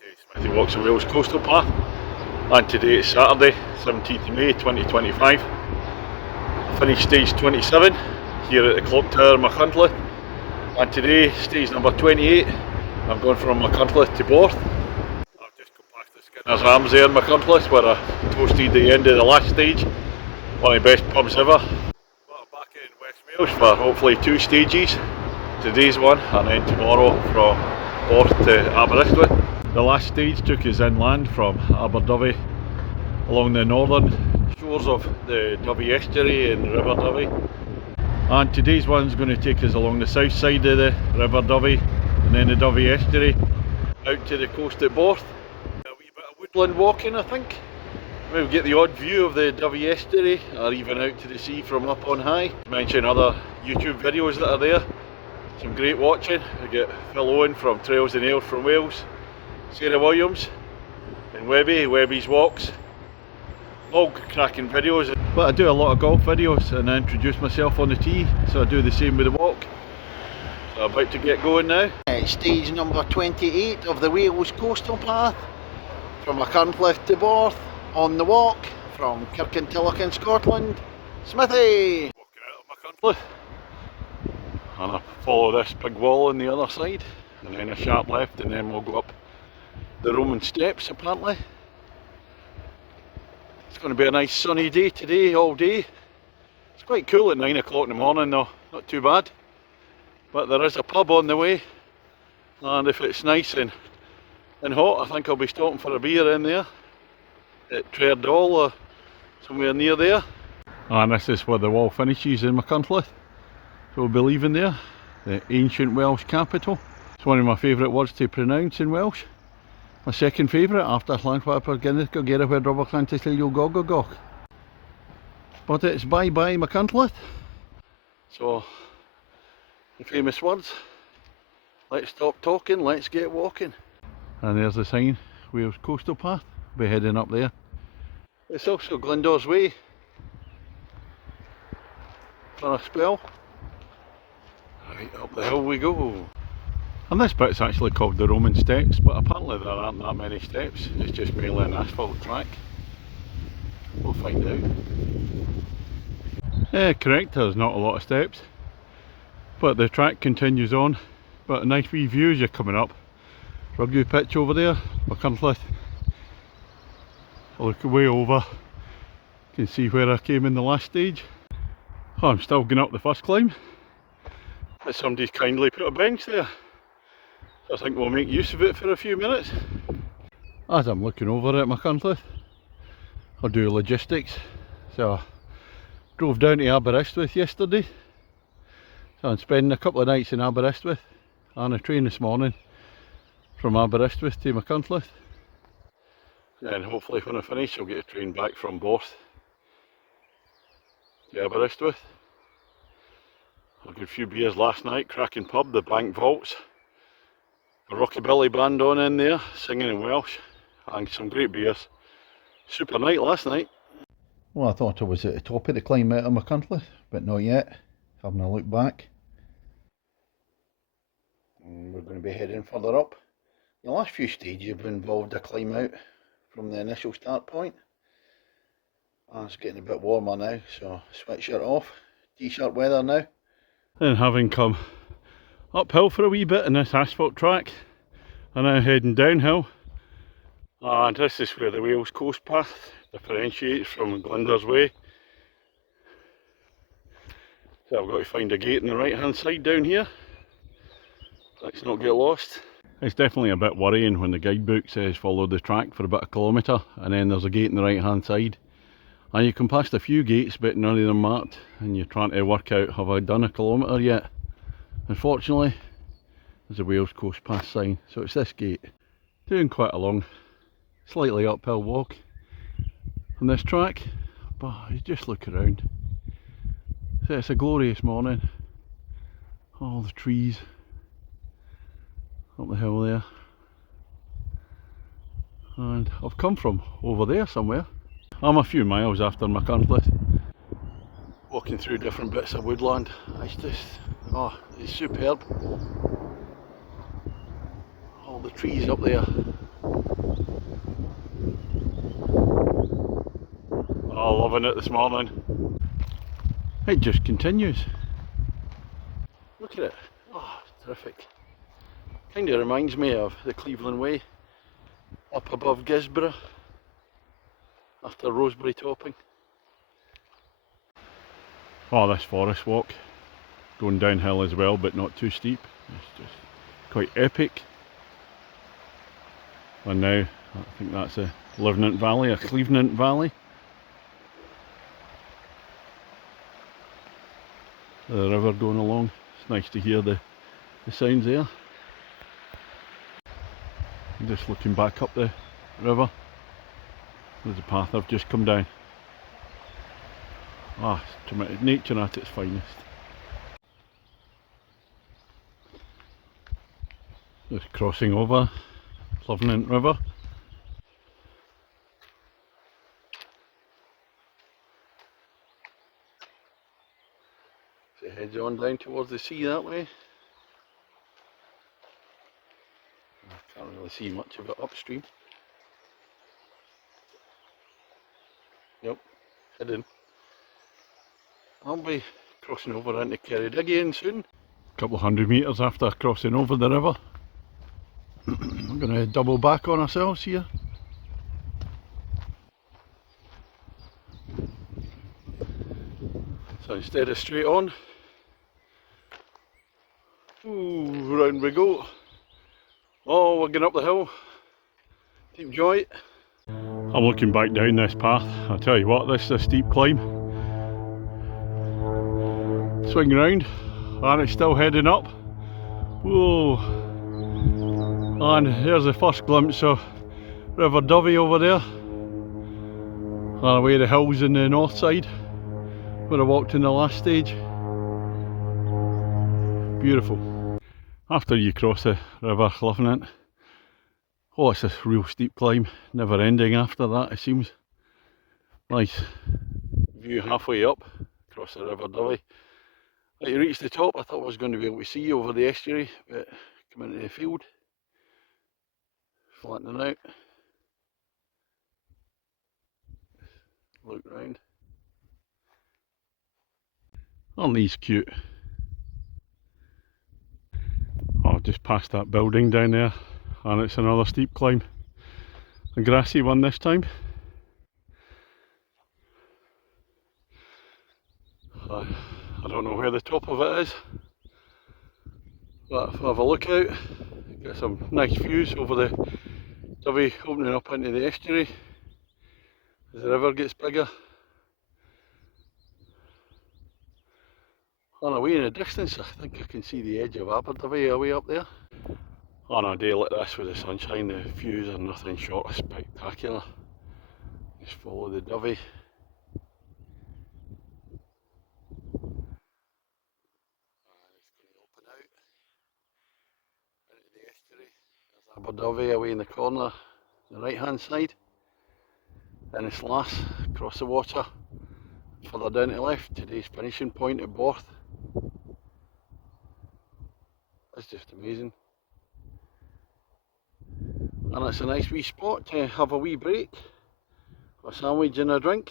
Smithy walks the Wales Coastal Path, and today is Saturday, 17th of May 2025. Finished stage 27 here at the clock tower Machynlleth, and today stage number 28. I'm going from Machynlleth to Borth. I've just got past the Skinner's Arms there in Machynlleth where I toasted the end of the last stage. One of the best pubs ever. But I'm back in West Wales for hopefully 2 stages. Today's one, and then tomorrow from Borth to Aberystwyth. The last stage took us inland from Aberdovey along the northern shores of the Dovey estuary and River Dovey, and today's one's going to take us along the south side of the River Dovey and then the Dovey estuary out to the coast at Borth. A wee bit of woodland walking, I think. We'll get the odd view of the Dovey estuary or even out to the sea from up on high. Mention other YouTube videos that are there. Some great watching. We get Phil Owen from Trails and Ales from Wales, Sarah Williams and Webby's Walks. All cracking videos. But I do a lot of golf videos and I introduce myself on the tee, so I do the same with the walk. So I'm about to get going now. Stage number 28 of the Wales Coastal Path from Machynlleth to Borth on the walk from Kirkintilloch in Scotland. Smithy! Walking out of Machynlleth. And I follow this big wall on the other side and then a sharp left, and then we'll go up the Roman steps apparently. It's going to be a nice sunny day today, all day. It's quite cool at 9 o'clock in the morning though, not too bad. But there is a pub on the way, and if it's nice and hot, I think I'll be stopping for a beer in there at Trairdall or somewhere near there. And this is where the wall finishes in Machynlleth, so we'll be leaving there, the ancient Welsh capital. It's one of my favourite words to pronounce in Welsh. My second favourite after Llanfair Guinness Gogera where Robert Llantysilio Gogogog. But it's bye bye Machynlleth. So the famous words, let's stop talking, let's get walking. And there's the sign, Wales Coastal Path. We'll be heading up there. It's also Glyndor's Way for a spell. Right, up the hill we go. And this bit's actually called the Roman Steps, but apparently there aren't that many steps. It's just mainly an asphalt track. We'll find out. Yeah, correct, there's not a lot of steps, but the track continues on. But a nice wee view as you're coming up. Rugby pitch over there, Machynlleth. I look way over, you can see where I came in the last stage. Oh, I'm still going up the first climb. But somebody's kindly put a bench there. I think we'll make use of it for a few minutes. As I'm looking over at Machynlleth, I'll do logistics. So I drove down to Aberystwyth yesterday. So I'm spending a couple of nights in Aberystwyth and a train this morning from Aberystwyth to Machynlleth. And hopefully when I finish I'll get a train back from Borth to Aberystwyth. I had a few beers last night, cracking pub, the Bank Vaults. A rockabilly band on in there, singing in Welsh, and some great beers. Super night last night. Well, I thought I was at the top of the climb out of Machynlleth, but not yet. Having a look back. And we're going to be heading further up. The last few stages have involved a climb out from the initial start point. And it's getting a bit warmer now, so sweatshirt off, t-shirt weather now. And having come uphill for a wee bit in this asphalt track, and now heading downhill, and this is where the Wales Coast Path differentiates from Glyndor's Way. So I've got to find a gate on the right hand side down here, let's not get lost. It's definitely a bit worrying when the guidebook says follow the track for about a kilometre and then there's a gate on the right hand side, and you can pass a few gates but none of them marked, and you're trying to work out, have I done a kilometre yet? Unfortunately, there's a Wales Coast Path sign, so it's this gate. Doing quite a long, slightly uphill walk on this track, but you just look around. So it's a glorious morning. All the trees up the hill there. And I've come from over there somewhere. I'm a few miles after Machynlleth, walking through different bits of woodland. It's just, oh, it's superb. All the trees up there. Loving it this morning. It just continues. Look at it. Oh, terrific. Kind of reminds me of the Cleveland Way up above Gisborough after Rosebery topping. Oh, this forest walk going downhill as well, but not too steep. It's just quite epic. And now I think that's a Livenant Valley, a Clevenant Valley. The river going along. It's nice to hear the sounds there. I'm just looking back up the river. There's a path I've just come down. Ah, it's tremendous. Nature at its finest. Just crossing over Livenant River. So it heads on down towards the sea that way. I can't really see much of it upstream. Yep, hidden. I'll be crossing over into Kerrydiggian soon. A couple of 100 metres after crossing over the river. We're going to double back on ourselves here. So instead of straight on, ooh, round we go. Oh, we're going up the hill. Deep joy. I'm looking back down this path. I'll tell you what, this is a steep climb. Swing round, and it's still heading up. Whoa! And here's the first glimpse of River Dovey over there. And away the hills in the north side, where I walked in the last stage. Beautiful. After you cross the River Livenant, oh, it's a real steep climb, never ending after that, it seems. Nice view halfway up across the River Dovey. When you reach the top, I thought I was going to be able to see over the estuary, but come into the field, flattening out, look round. Aren't these cute? Oh, just past that building down there, and it's another steep climb. A grassy one this time. I don't know where the top of it is, but if I have a look out, get some nice views over the Dovey opening up into the estuary as the river gets bigger. And away in the distance, I think I can see the edge of Aberdovey away up there. On a day like this with the sunshine, the views are nothing short of spectacular. Just follow the Dovey. Aberdovey away in the corner, the right hand side. Then it's Lass, across the water. Further down to the left, today's finishing point at Borth. That's just amazing. And it's a nice wee spot to have a wee break, a sandwich and a drink.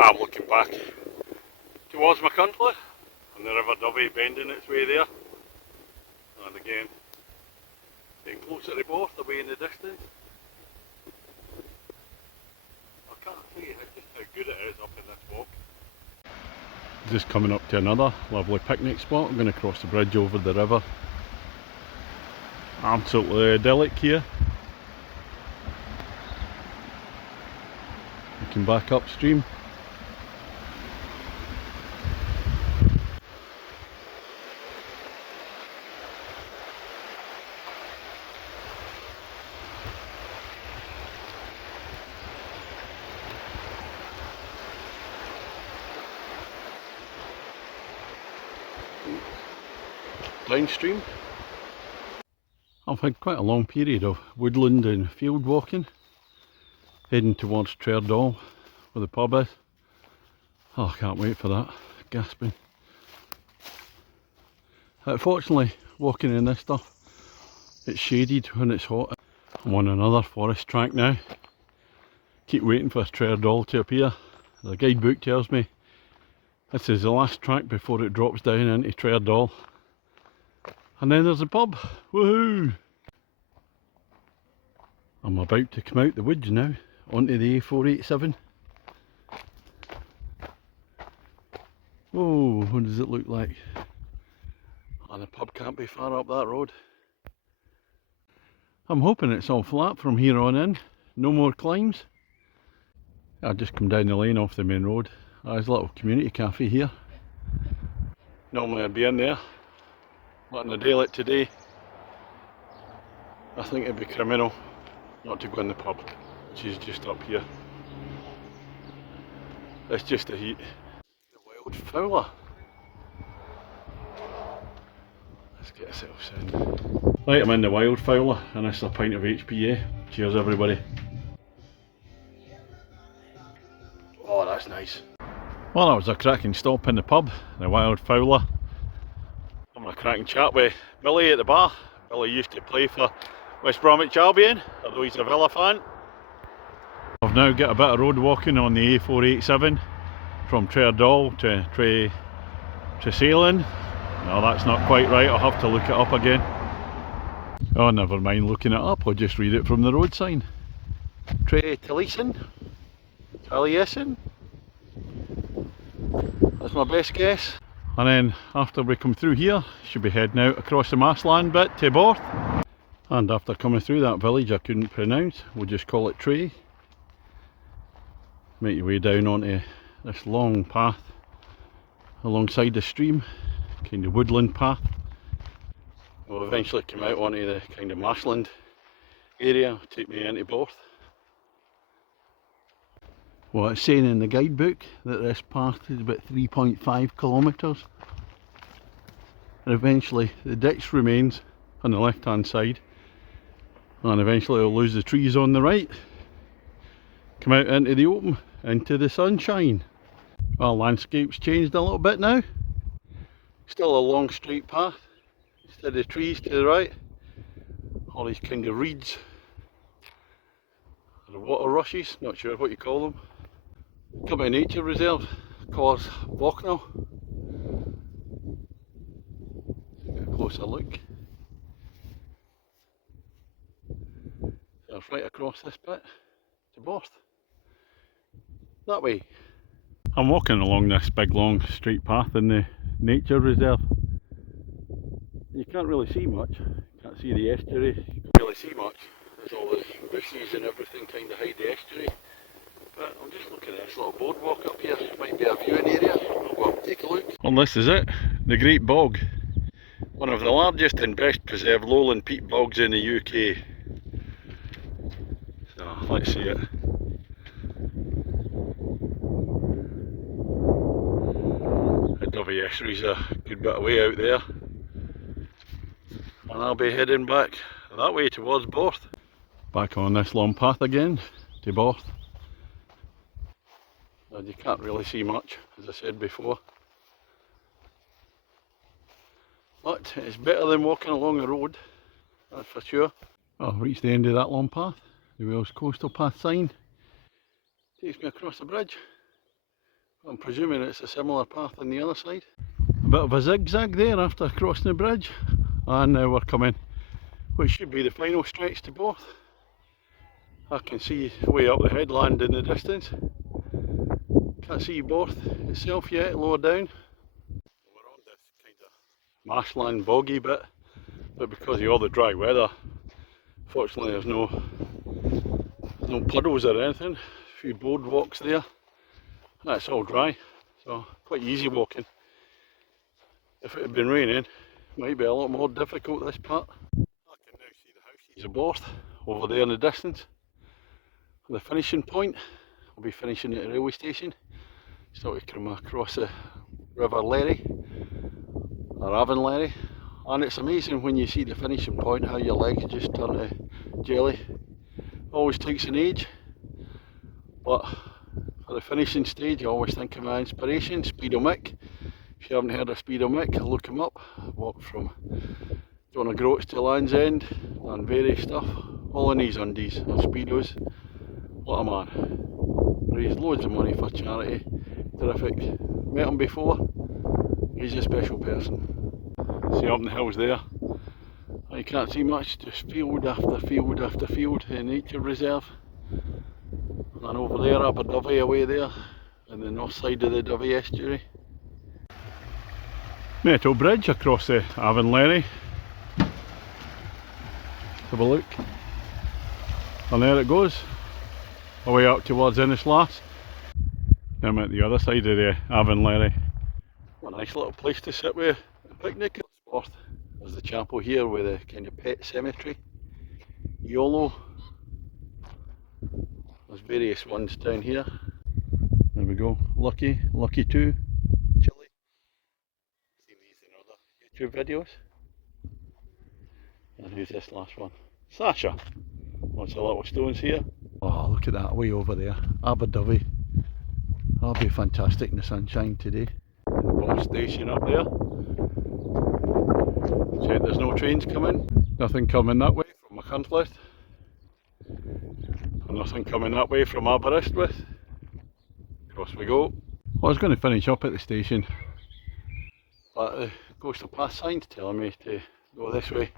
I'm looking back towards Machynlleth and the River Dovey bending its way there. And again, getting closer to Borth away in the distance. I can't see just how good it is up in this walk. Just coming up to another lovely picnic spot. I'm going to cross the bridge over the river. Absolutely idyllic here. You can back upstream. Downstream. I've had quite a long period of woodland and field walking, heading towards Trerdall where the pub is. Oh, I can't wait for that, gasping. Fortunately, walking in this stuff, it's shaded when it's hot. I'm on another forest track now. Keep waiting for Trerdall to appear. The guidebook tells me this is the last track before it drops down into Trerdall. And then there's a pub. Woohoo! I'm about to come out the woods now, onto the A487. Whoa, what does it look like? And the pub can't be far up that road. I'm hoping it's all flat from here on in. No more climbs. I'll just come down the lane off the main road. There's a little community cafe here. Normally I'd be in there. But on a day like today, I think it'd be criminal not to go in the pub, which is just up here. It's just the heat. The wild fowler. Let's get ourselves in. Right, I'm in the wild fowler and it's a pint of HPA. Cheers everybody. Oh, that's nice. Well, that was a cracking stop in the pub, the wild fowler. I'm a cracking chat with Billy at the bar. Billy used to play for West Bromwich Albion, although he's a Villa fan. I've now got a bit of road walking on the A487 from Trerdall to Tresallen. No, that's not quite right, I'll have to look it up again. Oh, never mind looking it up, I'll just read it from the road sign. Taliesin? That's my best guess. And then after we come through here, should be heading out across the Marsland bit to Borth. And after coming through that village I couldn't pronounce, we'll just call it Tray. Make your way down onto this long path alongside the stream, kind of woodland path. We'll eventually come out onto the kind of marshland area, take me into Borth. Well, it's saying in the guidebook that this path is about 3.5 kilometres. And eventually the ditch remains on the left hand side. And eventually I'll lose the trees on the right. Come out into the open, into the sunshine. Well, landscape's changed a little bit now. Still a long straight path. Instead of trees to the right. All these kind of reeds. Or water rushes, not sure what you call them. Come to nature reserve, called Bochno. Get a closer look. So it's right across this bit to Borth. That way. I'm walking along this big long straight path in the nature reserve. You can't really see much. You can't see the estuary. You can't really see much. There's all the bushes and everything kind of hide the estuary. But I'm just looking at this little boardwalk up here. Might be a viewing area. I'll go up and take a look. Well, this is it. The Great Bog. One of the largest and best preserved lowland peat bogs in the UK. So, let's see it. The Dovey Estuary's a good bit of way out there. And I'll be heading back that way towards Borth. Back on this long path again to Borth. And you can't really see much, as I said before. But it's better than walking along the road, that's for sure. Well, I've reached the end of that long path. The Wales Coastal Path sign takes me across the bridge. I'm presuming it's a similar path on the other side. A bit of a zigzag there after crossing the bridge. and now we're coming what should be the final stretch to Borth. I can see way up the headland in the distance. Can't see Borth itself yet, lower down. We're on this kind of marshland boggy bit, but because of all the dry weather, fortunately there's no puddles or anything. A few boardwalks there. That's all dry, so quite easy walking. If it had been raining, it might be a lot more difficult this part. I can now see the houses of Borth over there in the distance. The finishing point, I'll be finishing at the railway station. So we come across the River Lerry, or Avon Lerry, and it's amazing when you see the finishing point how your legs just turn to jelly. Always takes an age, but for the finishing stage I always think of my inspiration, Speedo Mick. If you haven't heard of Speedo Mick, look him up. I've walked from Donagroats to Land's End, done various stuff, all in his undies or Speedos. What a man. Raised loads of money for charity. Terrific. Met him before. He's a special person. See up in the hills there. You can't see much, just field after field after field in nature reserve. And over there, up a Dovey away there, on the north side of the Dovey estuary. Metal bridge across the Avon Lerry. Have a look. And there it goes, away up towards Innislass. I'm at the other side of the Avon Lerry. What a nice little place to sit with a picnic. Borth. There's the chapel here with a kind of pet cemetery. YOLO. There's various ones down here. There we go. Lucky 2. Chile. Seen these in other YouTube videos. And who's this last one? Sasha. Lots of little stones here. Oh, look at that way over there. Aberdovey. That'll be fantastic in the sunshine today. The bus station up there. Check there's no trains coming. Nothing coming that way from Machynlleth. And nothing coming that way from Aberystwyth. Across we go. Well, I was going to finish up at the station, but the coastal path sign's telling me to go this way.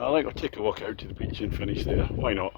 I think I'll take a walk out to the beach and finish there. Why not?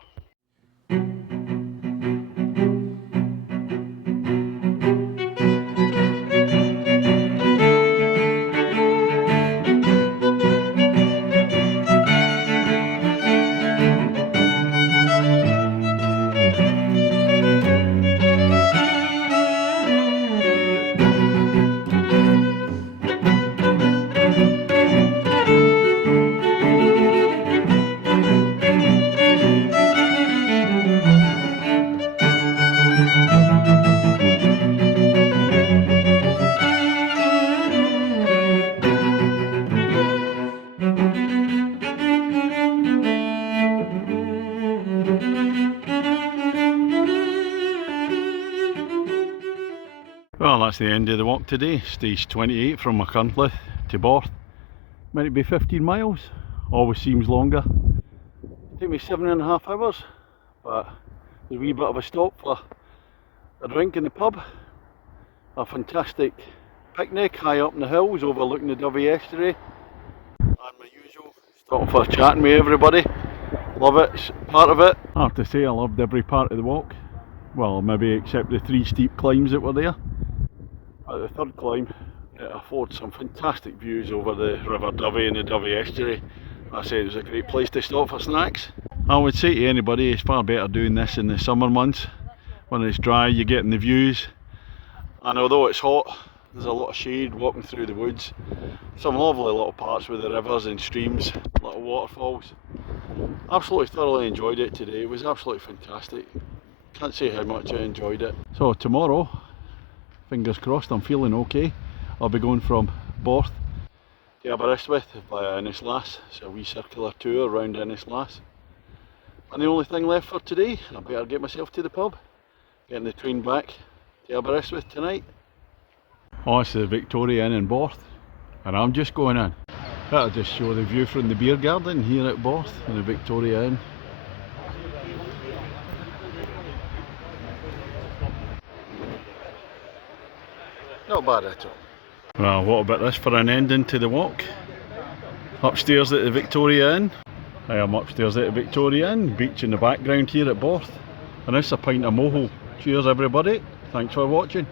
Well, that's the end of the walk today. Stage 28 from Machynlleth to Borth. Might it be 15 miles? Always seems longer. It took me 7.5 hours, but there's a wee bit of a stop for a drink in the pub. A fantastic picnic high up in the hills overlooking the Dovey estuary. And my usual stop for chatting with everybody. Love it, it's part of it. I have to say I loved every part of the walk. Well, maybe except the 3 steep climbs that were there. At the third climb, it affords some fantastic views over the River Dovey and the Dovey estuary. I said it was a great place to stop for snacks. I would say to anybody it's far better doing this in the summer months. When it's dry you're getting the views, and although it's hot there's a lot of shade walking through the woods. Some lovely little parts with the rivers and streams, little waterfalls. Absolutely thoroughly enjoyed it today. It was absolutely fantastic. Can't say how much I enjoyed it. So tomorrow, fingers crossed, I'm feeling okay. I'll be going from Borth to Aberystwyth via Innislass. So a wee circular tour around Innislass. And the only thing left for today, I better get myself to the pub. Getting the train back to Aberystwyth tonight. Oh, it's the Victoria Inn in Borth, and I'm just going in. Better just show the view from the beer garden here at Borth and the Victoria Inn. Not bad at all. Well, what about this for an ending to the walk? Upstairs at the Victoria Inn. I am upstairs at the Victoria Inn, beach in the background here at Borth. And this is a pint of moho. Cheers everybody, thanks for watching.